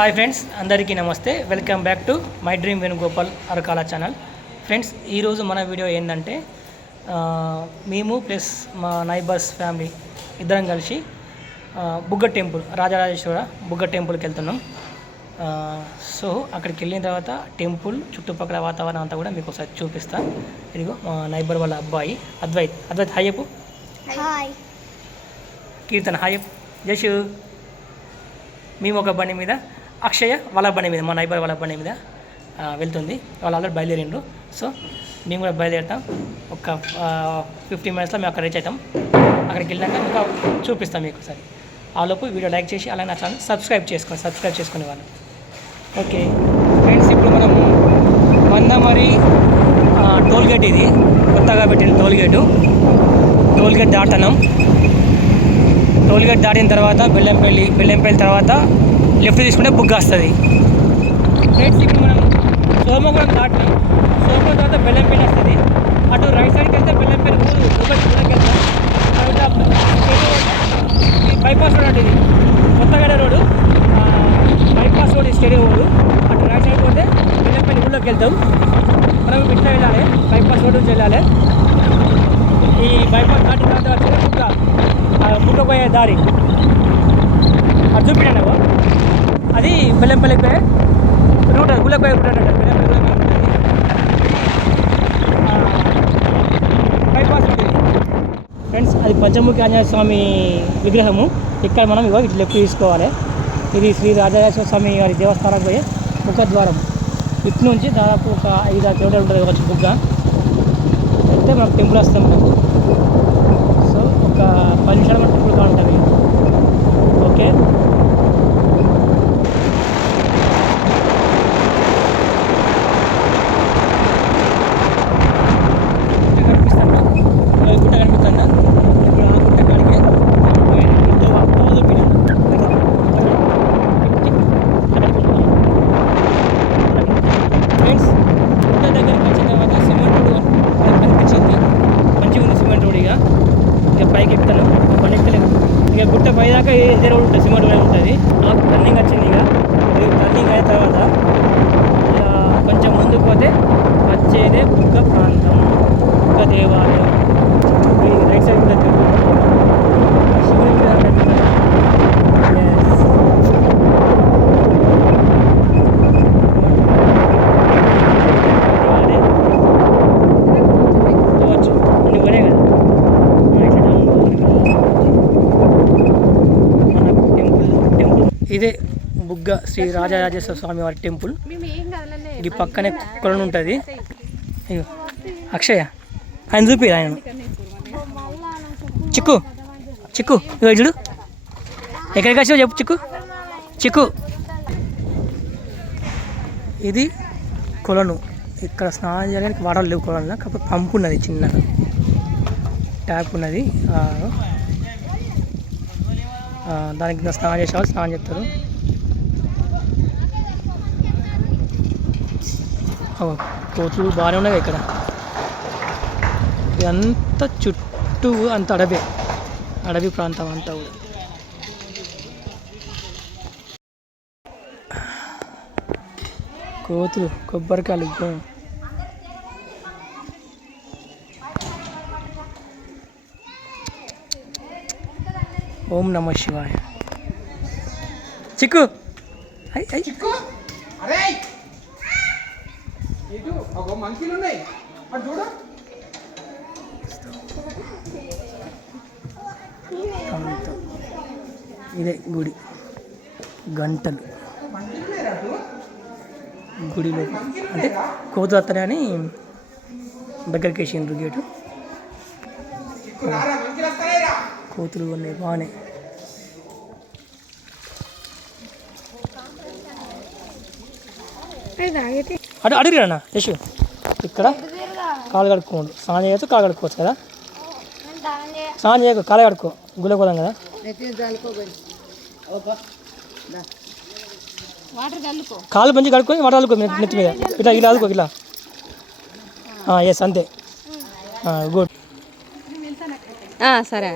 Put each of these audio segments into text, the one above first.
Hi friends అందరికీ నమస్తే. Welcome back to my dream Venugopal Arakala channel. Friends ఈరోజు మన వీడియో ఏంటంటే మేము ప్లస్ మా నైబర్స్ ఫ్యామిలీ ఇద్దరం కలిసి బుగ్గ టెంపుల్ రాజరాజేశ్వర బుగ్గ టెంపుల్కి వెళ్తున్నాం. సో అక్కడికి వెళ్ళిన తర్వాత టెంపుల్ చుట్టుపక్కల వాతావరణం అంతా కూడా మీకు ఒకసారి చూపిస్తాను ఇదిగో మా నైబర్ వాళ్ళ అబ్బాయి అద్వైత్. అద్వైత్ హాయ్ చెప్పు. హాయ్. కీర్తన హాయ్ చెప్పు. జషు మేము ఒక బండి మీద అక్షయ వాళ్ళ బండి మీద మా నైబర్ వాళ్ళ బండి మీద వెళ్తుంది. వాళ్ళు ఆల్రెడీ బయలుదేరిండ్రు. సో మేము కూడా బయలుదేరుతాం. ఒక ఫిఫ్టీన్ మినిట్స్లో మేము అక్కడ రీచ్ అవుతాం. అక్కడికి వెళ్ళాక ఇంకా చూపిస్తాం మీకు ఒకసారి. ఆలోపు వీడియో లైక్ చేసి అలాగే నా ఛానల్ సబ్స్క్రైబ్ చేసుకోండి సబ్స్క్రైబ్ చేసుకునే వాళ్ళు. ఓకే. ఫ్రెండ్స్ ఇప్పుడు మనము మందమరి టోల్ గేట్ ఇది. కొత్తగా పెట్టిన టోల్ గేటు టోల్ గేట్ దాటనం. టోల్ గేట్ దాటిన తర్వాత బెల్లంపల్లి బెల్లంపల్లి తర్వాత లెఫ్ట్ తీసుకుంటే బుగ్గ వస్తుంది. ఫ్రెండ్స్ ఇప్పుడు మనం సోమగూడెం దాటినాం. సోమగూడెం తర్వాత బెల్లంపేట వస్తుంది. అటు రైట్ సైడ్కి వెళ్తే బెల్లంపేట ఊరు ఊరికి ఊరికి వెళ్తాం. బైపాస్ రోడ్ అంటే ఇది. Kothagada road bypass road stadium road. అటు రైట్ సైడ్ పోతే బెల్లంపేట ఊళ్ళోకి వెళ్తాం. మనం ఇట్లా వెళ్ళాలి బైపాస్ రోడ్ నుంచి వెళ్ళాలి. ఈ బైపాస్ దాటిన తర్వాత బుగ్గ. ఆ బుగ్గ పోయే దారి. అది చూపించండి అది బెల్లంపల్లిపై పోయే రూట్ గులపై రూట్ అంటే బెల్లంపల్లి బైపాస్ ఫ్రెండ్స్ అది. పంచముఖి ఆంజనేయ స్వామి విగ్రహము. ఇక్కడ మనం ఇగో ఇటు లెఫ్ట్ తీసుకోవాలి. ఇది శ్రీ రాజరాజేశ్వర స్వామి వారి దేవస్థానం పోయే ముఖద్వారం ఇటు నుంచి దాదాపు ఒక ఐదు ఆరు కిలోమీటర్లు ఉంటుంది ఒక బుగ్గ అయితే మనకు టెంపుల్ వస్తాం మనకు సో ఒక పది నిమిషాలు మనం టెంపుల్ కావాలి ఓకే గుట్ట కనిపిస్తుందా? ఏ గుట్ట కనిపిస్తుందా? ఇప్పుడు ఆ గుట్ట కాడికి మనం పోయిన గుట్ట అప్పుడు చూపినా. ఫ్రెండ్స్ గుట్ట దగ్గరికి వచ్చిన తర్వాత సిమెంట్ రోడ్ మనకు కనిపించింది మంచిగా ఉంది సిమెంట్ రోడ్ ఇక ఇక పైకి ఎక్కుతాను బండి ఎక్కలేము ఇక గుట్ట పై దాకా ఇదే రోడ్ ఉంటుంది సిమెంట్ రోడ్ ఉంటుంది. నాకు టర్నింగ్ వచ్చింది ఇక. టర్నింగ్ అయిన తర్వాత కొంచెం ముందుకు పోతే వచ్చేదే బుగ్గ ప్రాంతం. బుగ్గ దేవాలయం ఈ రైట్ సైడ్ కూడా టెంపుల్ శివుని విగ్రహం కనిపిస్తుంది. Yes. దేవాలయం. పోవచ్చు అన్ని కొనే కదా ఆ, ఇట్లా డౌన్ పోవాలి కదా. మనకు టెంపుల్ టెంపుల్ ఇదే బుగ్గ శ్రీ రాజరాజేశ్వర స్వామి వారి టెంపుల్. ఈ పక్కనే కొలను ఉంటుంది. అక్షయ ఆయన చూపి ఆయన. చిక్కు చిక్కు చూడు. ఎక్కడికి వచ్చావు చెప్పు చిక్కు. చిక్కు. ఇది కొలను. ఇక్కడ స్నానం చేయడానికి వాటర్ లేవు కొలను కాకపోతే పంపు ఉన్నది చిన్నగా. ట్యాప్ ఉన్నది. దానికి స్నానం చేసే వాళ్ళు స్నానం చేస్తారు. కోతులు బాగానే ఉన్నాయి ఇక్కడ. ఇదంతా చుట్టూ అంత అడవే. అడవి ప్రాంతం అంతా కూడా. కోతులు కొబ్బరికాయలు ఓం నమ శివాయ. చిక్కు! అయ్యి అయ్యి అరే ఇటు ఒక మంకీలు ఉన్నాయి. అటు చూడు. ఇదే గుడి. గంటలు. గుడిలో. అంటే కోతులు వస్తాయి అని దగ్గరికి వేసిండ్రు గేటు. కోతులు ఉన్నాయి బాగానే అడు అడిగిరా యశు ఇక్కడ కాలు కడుక్కోండు. స్నానం చేయొచ్చు కాలు కడుక్కోవచ్చు కదా? స్నానం చేయకు కాలు కడుక్కో. గుళ్ళ పోదాం కదా? కాలు మంచి కడుక్కొని వాటర్ అల్లుకో నెత్తి మీద. ఇట్లా ఇలా అల్లుకో ఇలా ఎస్ అంతే. గుడ్ సరే.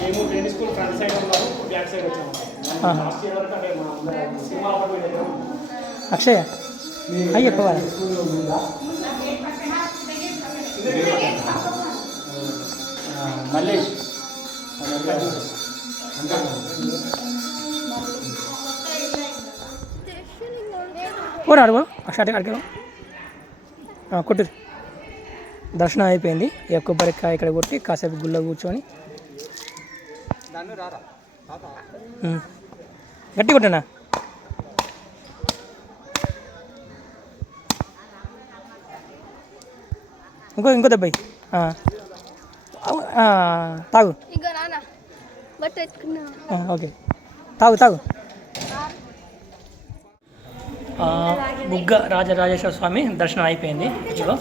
మేము ప్రైవేట్ స్కూల్ ఫ్రంట్ సైడ్ ఉన్నాము ఆ, మల్లేష్ ఓ అడుగు అక్షయ కొట్టు. దర్శనం అయిపోయింది. ఇక కొబ్బరికాయ ఇక్కడ కొట్టి కాసేపు గుళ్ళో కూర్చొని. గట్టి కొట్టనా? ఇంకో ఇంకో దెబ్బ తాగు. ఓకే. తాగు తాగు. బుగ్గ రాజరాజేశ్వర స్వామి దర్శనం అయిపోయింది. ఇదిగో.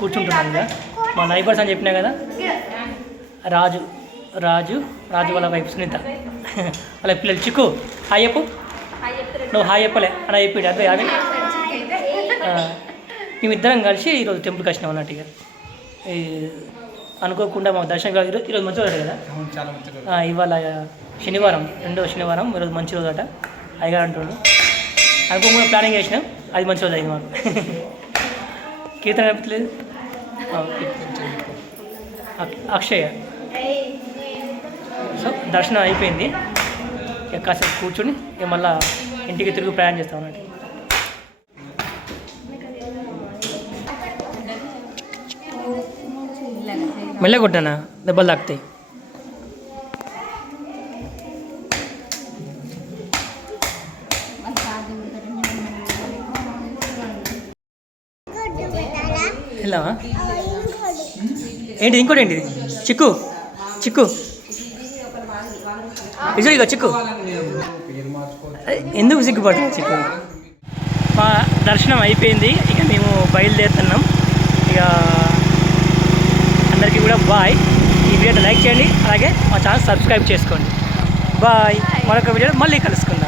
కూర్చుంటున్నాను ఇక. మా నైబర్స్ అని చెప్పినా కదా? రాజు రాజు రాజు వాళ్ళ వైపు సునీత. వాళ్ళ పిల్లలు చిక్కు హాయ్ చెప్పు. నువ్వు హాయ్ చెప్పలే అలా చెప్పాడు? అదే అవి మేమిద్దరం కలిసి ఈరోజు టెంపుల్కి వచ్చినాం అన్నట్టు ఇక. ఈ అనుకోకుండా మా దర్శనం కాదు ఈరోజు మంచి రోజు కదా? చాలా మంచిగా ఆ, ఇవాళ శనివారం రెండవ శనివారం ఈరోజు మంచి రోజు అట. అయ్యగారు అంటుండు అనుకోకుండా ప్లానింగ్ చేసినాం. అది మంచి రోజు అయింది మాకు. కీర్తన కనిపించలేదు అక్షయ. సో దర్శనం అయిపోయింది. కాసేపు కూర్చొని మళ్ళా ఇంటికి తిరిగి ప్రయాణం చేస్తాం అన్నట్టు. మెల్లగా కొట్టానా? దెబ్బలు తాకుతాయి వెళ్ళావా? ఏంటి ఇంకోటి ఏంటి చిక్కు చిక్కు. ఇజో ఇక చిక్కు. ఎందుకు సిగ్గుపడుతుంది చిక్కు? మా దర్శనం అయిపోయింది. ఇక మేము బయలుదేరుతున్నాం. ఇక అందరికీ కూడా బాయ్. ఈ వీడియో లైక్ చేయండి అలాగే మా ఛానల్ సబ్స్క్రైబ్ చేసుకోండి. బాయ్. మరొక వీడియో మళ్ళీ కలుసుకుందాం.